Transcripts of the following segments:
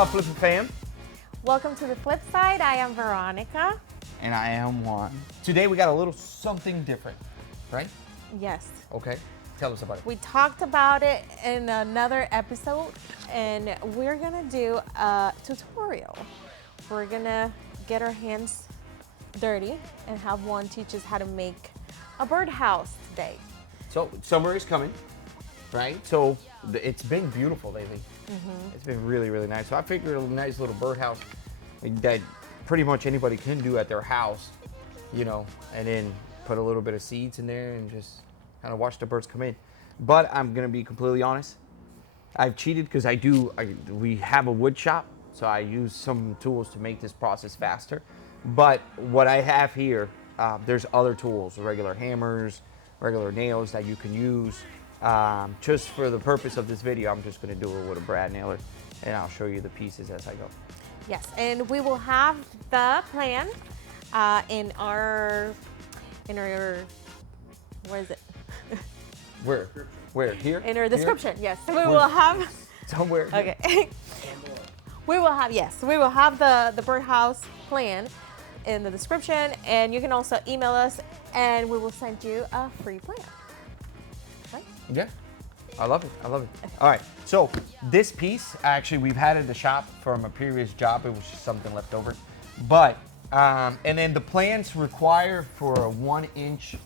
up, Flipper fam? Welcome to the flip side. I am Veronica. And I am Juan. Today we got a little something different, right? Yes. Okay, tell us about it. We talked about it in another episode, and we're gonna do a tutorial. We're gonna get our hands dirty and have Juan teach us how to make a birdhouse today. So summer is coming, right? So it's been beautiful lately. It's been really, really nice. So I figured a nice little birdhouse that pretty much anybody can do at their house, you know, and then put a little bit of seeds in there and just kind of watch the birds come in. But I'm gonna be completely honest. I've cheated because we have a wood shop, so I use some tools to make this process faster. But what I have here, there's other tools, regular hammers, regular nails that you can use. Just for the purpose of this video, I'm just gonna do it with a brad nailer, and I'll show you the pieces as I go. Yes, and we will have the plan in our, where is it? Where? Here? In our Here? description, yes. We will have, Somewhere. okay. We will have the birdhouse plan in the description, and you can also email us and we will send you a free plan. Right? Yeah, I love it. All right, so this piece, actually, we've had it in the shop from a previous job. It was just something left over. But, and then the plans require for a 1 inch,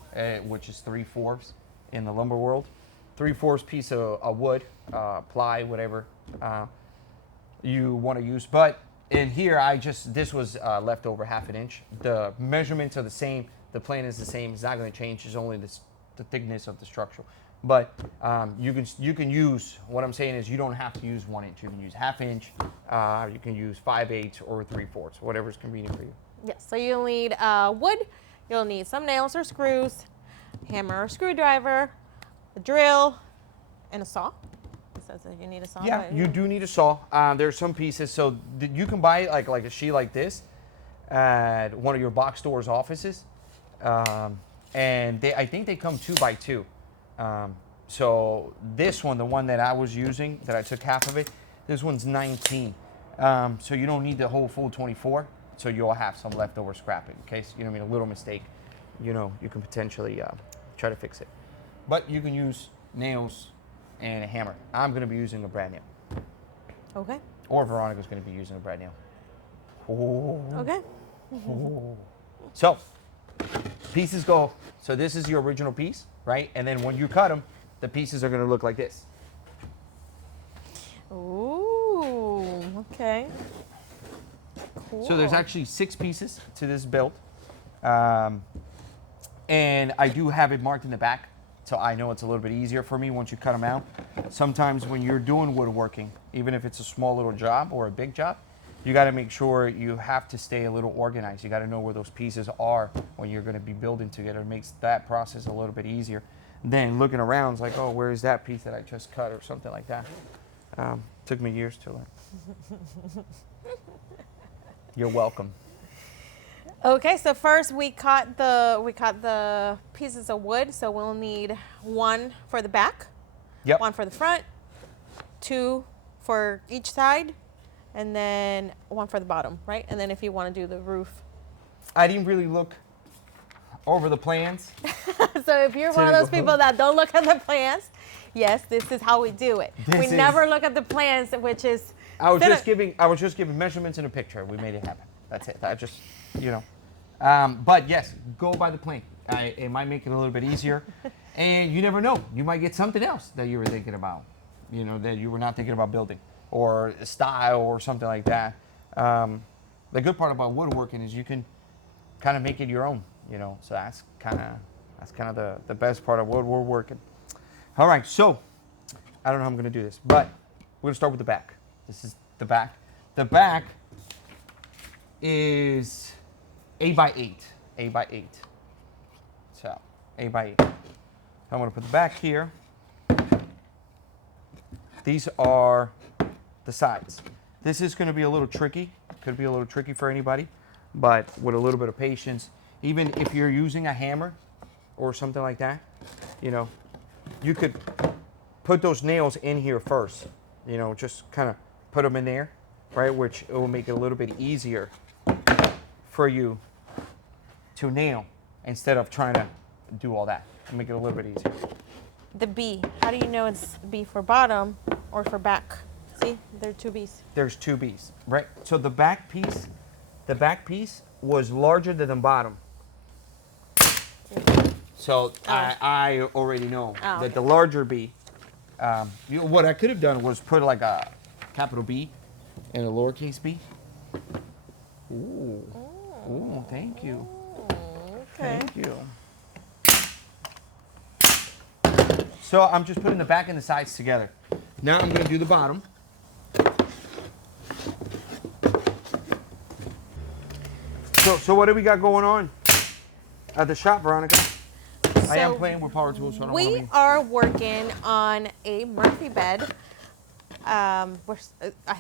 which is 3/4 in the lumber world, 3/4 piece of wood, ply, whatever you want to use. But in here, this was left over 1/2 inch. The measurements are the same. The plan is the same. It's not going to change. It's only the thickness of the structure. But you can use, what I'm saying is you don't have to use 1 inch. You can use 1/2 inch. You can use 5/8 or 3/4, whatever's convenient for you. Yes, so you'll need wood, you'll need some nails or screws, hammer or screwdriver, a drill, and a saw. It says that you need a saw. Yeah, you do need a saw. There's some pieces, so you can buy like a sheet like this at one of your box stores offices. And I think they come 2x2. So this one, the one that I was using, that I took half of it, this one's 19. So you don't need the whole full 24. So you'll have some leftover scrap in case, you know, a little mistake, you know, you can potentially try to fix it. But you can use nails and a hammer. I'm going to be using a brad nail. Okay. Or Veronica's going to be using a brad nail. Oh. Okay. Oh. So pieces go. So this is your original piece, right? And then when you cut them, the pieces are going to look like this. Ooh, okay. Cool. So there's actually 6 pieces to this build. And I do have it marked in the back, so I know it's a little bit easier for me once you cut them out. Sometimes when you're doing woodworking, even if it's a small little job or a big job, you got to make sure you have to stay a little organized. You got to know where those pieces are when you're going to be building together. It makes that process a little bit easier than looking around. It's like, oh, where is that piece that I just cut or something like that. Took me years to learn. You're welcome. Okay, so first we cut the pieces of wood. So we'll need one for the back, Yep. one for the front, 2 for each side, and then 1 for the bottom, right? And then if you want to do the roof. I didn't really look over the plans. So if you're one of those people that don't look at the plans, yes, this is how we do it. We never look at the plans, which is. I was just giving measurements in a picture. We made it happen. That's it. I just, you know. But yes, go by the plan. It might make it a little bit easier. And you never know. You might get something else that you were thinking about, you know, that you were not thinking about building, or a style or something like that. The good part about woodworking is you can kind of make it your own, you know. So that's kind of the best part of woodworking. All right, so I don't know how I'm going to do this, but we're going to start with the back. This is the back. The back is 8x8. 8x8. So 8x8. I'm going to put the back here. These are the sides. This is going to be a little tricky. Could be a little tricky for anybody, but with a little bit of patience, even if you're using a hammer or something like that, you know, you could put those nails in here first, you know, just kind of put them in there right? Which it will make it a little bit easier for you to nail instead of trying to do all that. It'll make it a little bit easier. The B. How do you know it's B for bottom or for back? See, there are two B's. There's two B's, right? So the back piece was larger than the bottom. So I already know that the larger B, what I could have done was put like a capital B and a lowercase b. Ooh. Ooh, thank you. Okay. Thank you. So I'm just putting the back and the sides together. Now I'm going to do the bottom. So what do we got going on at the shop, Veronica? I am playing with power tools, so I don't want to We are working on a Murphy bed. I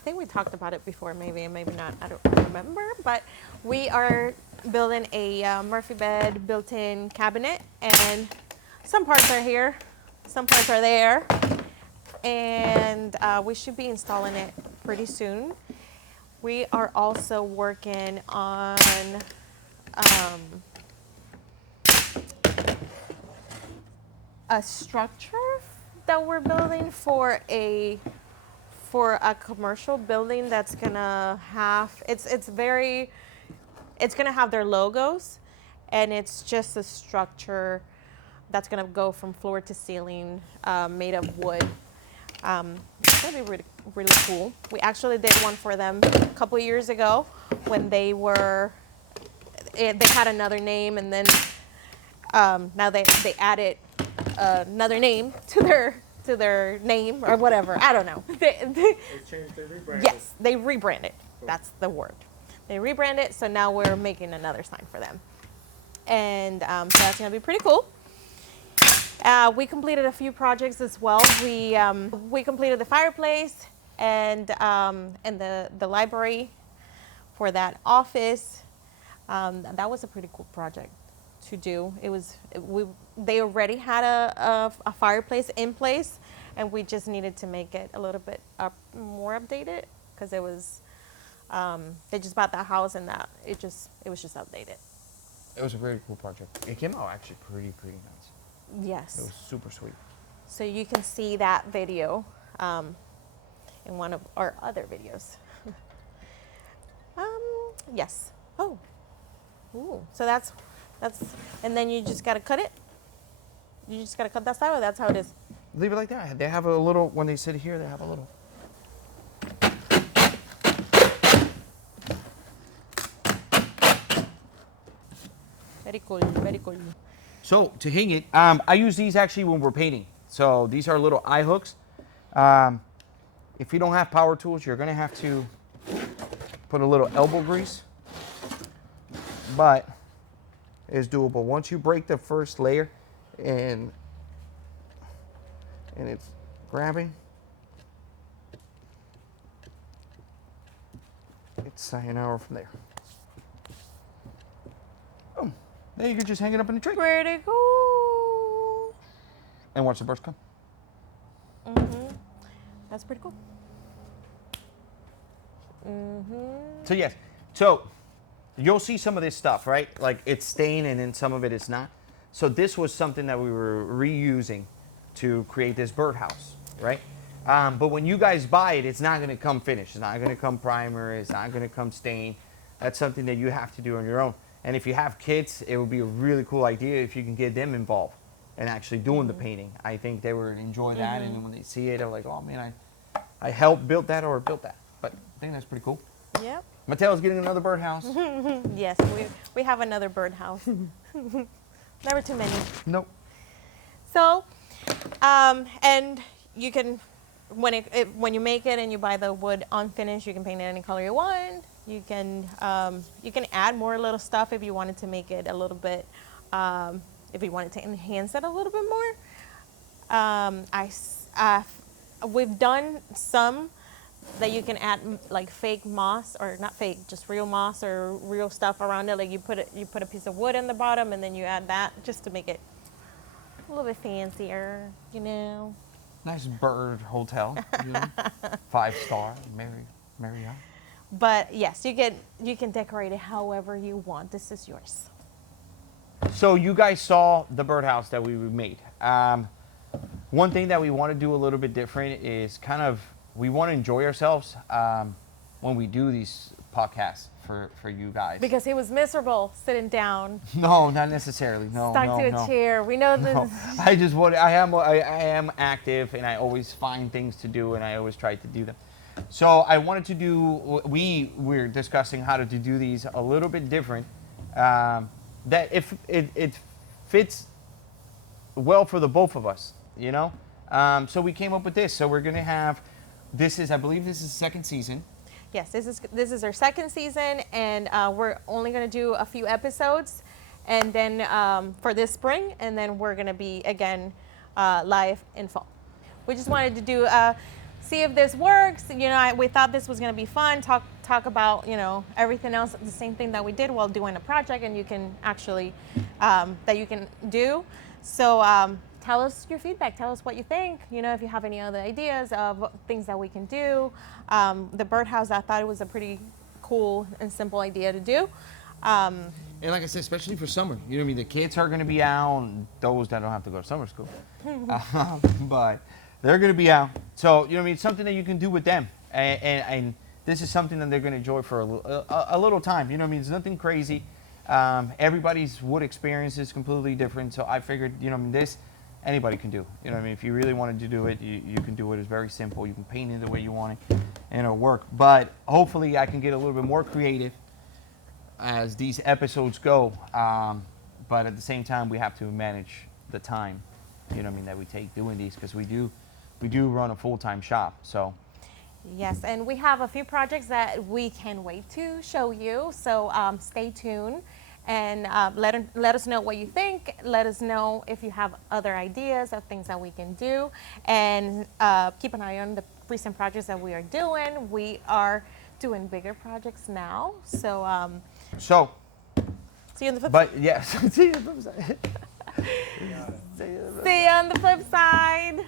think we talked about it before, maybe not. I don't remember, but we are building a Murphy bed built-in cabinet, and some parts are here, some parts are there, and we should be installing it pretty soon. We are also working on a structure that we're building for a commercial building that's gonna have it's gonna have their logos, and it's just a structure that's gonna go from floor to ceiling, made of wood. It's gonna be really, really cool. We actually did one for them a couple years ago when they had another name, and then now they added another name to their name or whatever. I don't know. They changed, they rebranded. Yes, they rebranded. That's the word. They rebranded, so now we're making another sign for them, and so that's gonna be pretty cool. We completed a few projects as well. We completed the fireplace and the library for that office. That was a pretty cool project to do. They already had a fireplace in place, and we just needed to make it a little bit more updated because they just bought that house, and that it was just outdated. It was a very cool project. It came out actually pretty nice. Yes. It was super sweet. So you can see that video in one of our other videos. Yes. Oh. Ooh. So that's, and then you just gotta cut it. You just gotta cut that side, or that's how it is. Leave it like that. They have a little, when they sit here, they have a little. Very cool, very cool. So to hang it, I use these actually when we're painting. So these are little eye hooks. If you don't have power tools, you're gonna have to put a little elbow grease, but it's doable. Once you break the first layer and it's grabbing, it's sayonara from there. Boom. Then you can just hang it up in the tree. Pretty cool. And watch the birds come. That's pretty cool. So yes, so you'll see some of this stuff, right? Like it's stained and then some of it is not. So this was something that we were reusing to create this birdhouse, right? But when you guys buy it, it's not gonna come finished. It's not gonna come primer, it's not gonna come stained. That's something that you have to do on your own. And if you have kids, it would be a really cool idea if you can get them involved and actually doing the painting. I think they would enjoy that, and then when they see it, they're like, oh man, I helped build that or built that. But I think that's pretty cool. Yep. Mateo's getting another birdhouse. Yes, we have another birdhouse. Never too many. Nope. So, and you can, when you make it and you buy the wood unfinished, you can paint it any color you want. You can add more little stuff if you wanted to make it a little bit, if you wanted to enhance it a little bit more. We've done some that you can add like fake moss, or not fake, just real moss or real stuff around it. Like you put a piece of wood in the bottom, and then you add that just to make it a little bit fancier, you know. Nice bird hotel. You know? 5-star Marriott. But yes, you can decorate it however you want. This is yours. So you guys saw the birdhouse that we made. One thing that we want to do a little bit different is kind of we want to enjoy ourselves when we do these podcasts for you guys. Because he was miserable sitting down, No, not necessarily. No, stuck no, to a no. chair. We know this. No. I just want. I am active, and I always find things to do, and I always try to do them. So I wanted to do. We're discussing how to do these a little bit different. That if it fits well for the both of us, you know. So we came up with this. So we're gonna have. This is, I believe, this is the second season. Yes, this is our second season, and we're only going to do a few episodes, and then for this spring, and then we're going to be again live in fall. We just wanted to do see if this works. You know, we thought this was going to be fun. Talk about everything else, the same thing that we did while doing a project, and you can actually that you can do. So tell us your feedback. Tell us what you think. You know, if you have any other ideas of things that we can do. The birdhouse, I thought it was a pretty cool and simple idea to do. And like I said, especially for summer, you know what I mean? The kids are going to be out, and those that don't have to go to summer school. But they're going to be out. So, you know what I mean? It's something that you can do with them. And this is something that they're going to enjoy for a little time. You know what I mean? It's nothing crazy. Everybody's wood experience is completely different. So I figured, you know what I mean? This, anybody can do. You know what I mean? If you really wanted to do it, you can do it. It's very simple. You can paint it the way you want it, and it'll work. But hopefully I can get a little bit more creative as these episodes go. But at the same time, we have to manage the time, you know what I mean, that we take doing these, because we do run a full-time shop. So Yes, and we have a few projects that we can't wait to show you. So stay tuned and let us know what you think. Let us know if you have other ideas of things that we can do. And keep an eye on the recent projects that we are doing. We are doing bigger projects now. So so see you on the flip but yes. See you on the flip side. See you on the flip side.